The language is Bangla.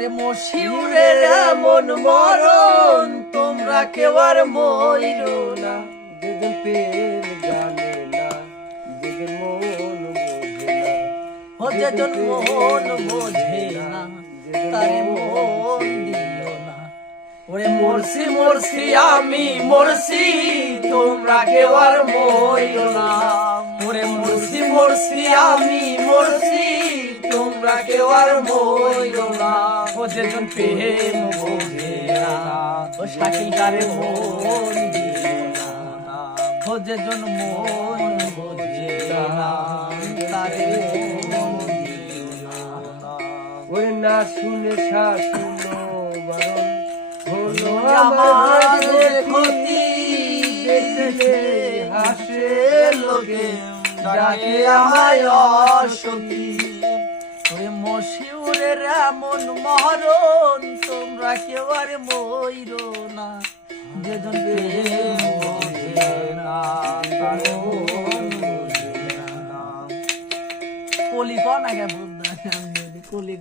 ওরে মশিউরের এমন মরণ, তোমরা কেউ আর মইর না। জানে না মন বোঝে না মন বোঝে না মন দিও না। ওরে মরছি মরছি আমি মরছি তোমরা কেউ আর মইর না। ওরে মরছি আমি তোমরা কেউ আর ও যেজন প্রেম বোঝে না ও শাকিলকারে মন ও যেজন মন বোঝে না তারে না ওরে না শুনে শাশুনো বারণ হলো আমার ক্ষতি দেখলে হাসে লোকে ডাকে আমায় অসতি। ওই মশিউরের এমন মহরণ তোমরা কেউ আর মইর না না। কলি কন আগে কলি